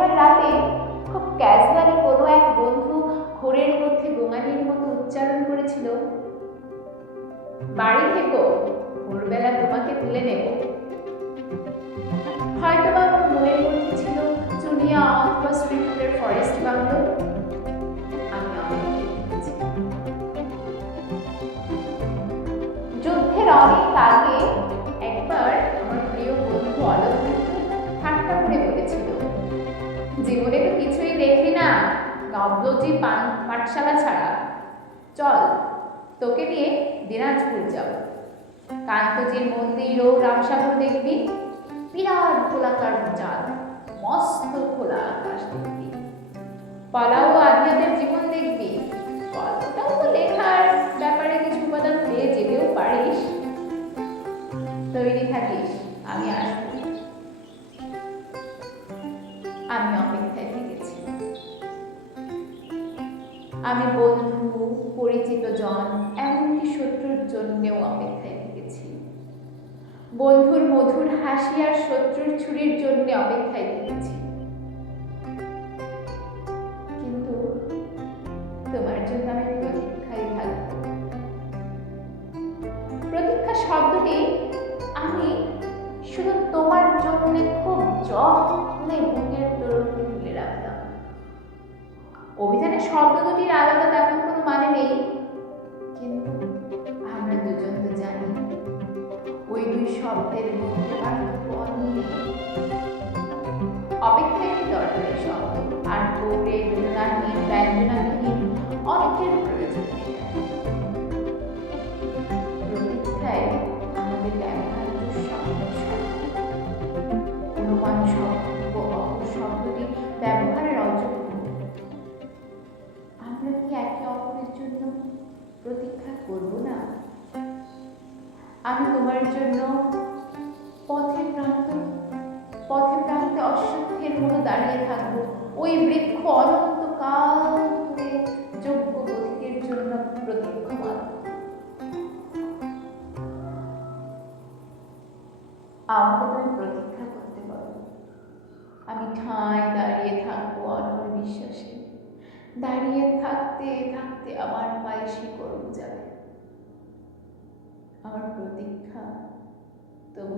শনিবার রাতে খুব ক্যাজুয়ালি কোনো এক বন্ধু ঘোরের মধ্যে গোঙানির মতো উচ্চারণ করেছিল, বাড়ি থেকো, ভোরবেলা তোমাকে তুলে নেব। হয়তোবা আমার মনের মধ্যে ছিল চুনিয়া অথবা শ্রীপুরের ফরেস্ট বাংলো। আমি যুদ্ধের অনেক আগে জীবনে তো কিছুই দেখলি না। নবলজি পান পাঠশালা ছাড়া। চল, তোকে নিয়ে দিনাজপুর যাব। কান্তজির মন্দির ও রামসাগর দেখবি। বিরাট গোলাকার চাঁদ মস্ত খোলা আকাশ দেখবি। পালাও আদিয়াদের জীবন দেখবি। গল্পটাও তো লেখার ব্যাপারে কিছু উপাদান পেয়ে যেতেও পারিস। তৈরি থাকিস, আমি আসব। আমি বন্ধু, পরিচিত জন, এমনকি শত্রুর জন্যেও অপেক্ষায় থেকেছি। বন্ধুর মধুর হাসি আর শত্রুর ছুরির জন্য অপেক্ষায় থেকেছি। কিন্তু তোমার জন্য আমি প্রতীক্ষায় থাকব প্রতীক্ষা শব্দটি আমি শুধু তোমার জন্য শব্দ দুটির আলাদা তেমন কোনো মানে নেই, কিন্তু আমরা দুজন তো জানি ওই দুই শব্দের মধ্যে পার্থক্য অনেক। অপেক্ষায় কি দরকারি শব্দ আর করব না। আমি তোমার জন্য পথের প্রান্ত, পথে প্রান্তে অসুখের মতো দাঁড়িয়ে থাকব। ওই বৃক্ষ অনন্তকাল ধরে যোগ্য জন্য প্রতীক্ষমান। আমাকে তুমি প্রতীক্ষা করতে পারো। আমি ঠাঁই দাঁড়িয়ে থাকব অনর বিশ্বাসে। দাঁড়িয়ে থাকতে থাকতে আমার পায়ে শিকড় যাবে আমার প্রতীক্ষা তবু